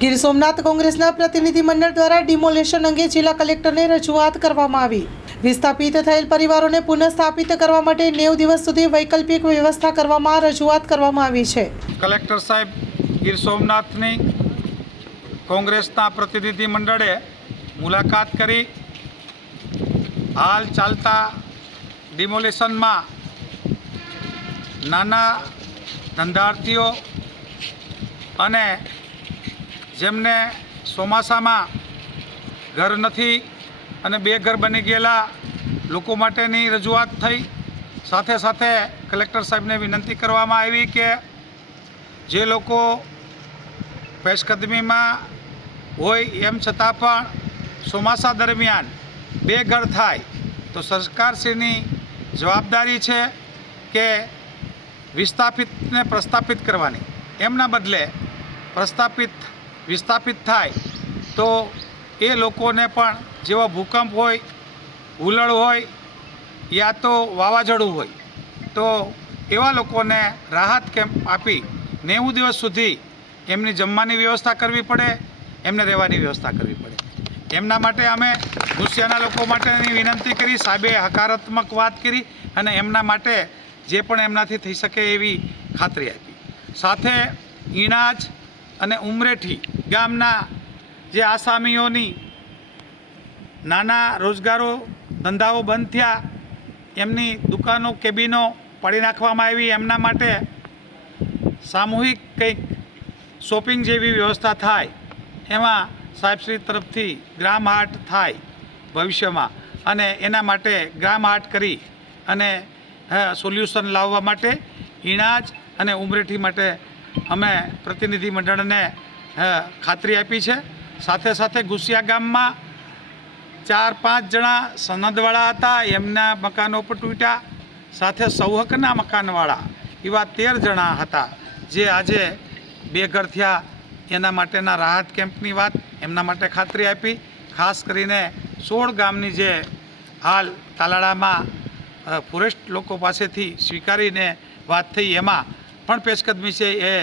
ગીર સોમનાથ કોંગ્રેસના પ્રતિનિધિ મંડળ દ્વારા ડિમોલેશન અંગે જિલ્લા કલેક્ટરને રજૂઆત કરવામાં આવી. વિસ્થાપિત થયેલ પરિવારોને પુનઃસ્થાપિત કરવા માટે નેવ દિવસ સુધી વૈકલ્પિક વ્યવસ્થા કરવામાં રજૂઆત કરવામાં આવી છે. કલેક્ટર સાહેબ, ગીર સોમનાથની કોંગ્રેસના પ્રતિનિધિ મંડળે મુલાકાત કરી. હાલ ચાલતા ડિમોલેશનમાં નાના ધંધાર્થીઓ અને જેમને ચોમાસામાં ઘર નથી અને બે ઘર બની ગયેલા લોકો માટેની રજૂઆત થઈ. સાથે સાથે કલેક્ટર સાહેબને વિનંતી કરવામાં આવી કે જે લોકો પેશકદમીમાં હોય એમ છતાં પણ ચોમાસા દરમિયાન બે ઘર થાય, તો સરકારશ્રીની જવાબદારી છે કે વિસ્થાપિતને પ્રસ્થાપિત કરવાની. એમના બદલે પ્રસ્થાપિત વિસ્થાપિત થાય, તો એ લોકોને પણ જેવો ભૂકંપ હોય હુલળ હોય, યા તો વાવાઝોડું હોય, તો એવા લોકોને રાહત કેમ્પ આપી નેવું દિવસ સુધી એમની જમવાની વ્યવસ્થા કરવી પડે, એમને રહેવાની વ્યવસ્થા કરવી પડે. એમના માટે અમે ગુસ્સિયાના લોકો માટેની વિનંતી કરી સાહેબે હકારાત્મક વાત કરી અને એમના માટે જે પણ એમનાથી થઈ શકે એવી ખાતરી આપી. સાથે ઈણાજ અને ઉમરેઠી ગામના જે આસામીઓની નાના રોજગારો ધંધાઓ બંધ થયા એમની દુકાનો કેબિનો પાડી નાખવામાં આવી એમના માટે સામૂહિક કંઈક શોપિંગ જેવી વ્યવસ્થા થાય એમાં સાહેબશ્રી તરફથી ગ્રામ હાટ થાય ભવિષ્યમાં અને એના માટે ગ્રામ હાટ કરી અને સોલ્યુશન લાવવા માટે ઈણાજ અને ઉમરેઠી માટે અમે પ્રતિનિધિ મંડળને અ, ખાતરી આપી છે. સાથે સાથે ગુસિયા ગામમાં ચાર પાંચ જણા સનદવાળા હતા, એમના મકાનો પર તૂટ્યા, સાથે સૌહકના મકાનવાળા, એવા તેર જણા હતા, જે આજે બે ઘર થયા. એના માટેના રાહત કેમ્પની વાત, એમના માટે ખાતરી આપી. ખાસ કરીને સોળ ગામની જે હાલ તાલાળામાં ફોરેસ્ટ લોકો પાસેથી સ્વીકારીને વાત થઈ, એમાં પણ પેશકદમી છે એ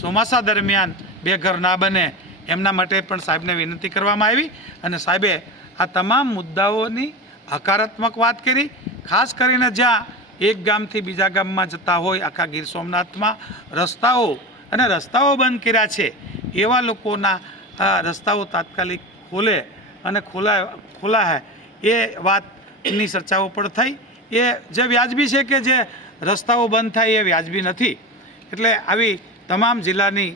ચોમાસા દરમિયાન બે ઘર ના બને, એમના માટે પણ સાહેબને વિનંતી કરવામાં આવી અને સાહેબે આ તમામ મુદ્દાઓની હકારાત્મક વાત કરી. ખાસ કરીને જ્યાં એક ગામથી બીજા ગામમાં જતા હોય, આખા ગીર સોમનાથમાં રસ્તાઓ અને રસ્તાઓ બંધ કર્યા છે, એવા લોકોના રસ્તાઓ તાત્કાલિક ખોલે અને ખોલા ખોલાય એ વાતની ચર્ચાઓ પણ થઈ. એ જે વ્યાજબી છે કે જે રસ્તાઓ બંધ થાય એ વ્યાજબી નથી. એટલે આવી તમામ જિલ્લાની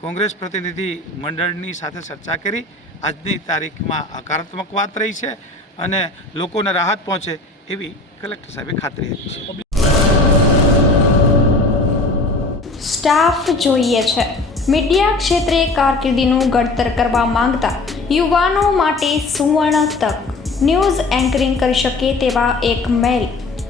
કોંગ્રેસ પ્રતિનિધિ મંડળની સાથે ચર્ચા કરી. આજની તારીખમાં હકારાત્મક વાત રહી છે અને લોકોને રાહત પહોંચે એવી કલેક્ટર સાહેબે ખાતરી આપી છે. સ્ટાફ જોઈએ છે. મીડિયા ક્ષેત્રે કારકિર્દીનું ઘડતર કરવા માંગતા યુવાનો માટે સુવર્ણ તક. ન્યૂઝ એન્કરિંગ કરી શકે તેવા એક મેલ.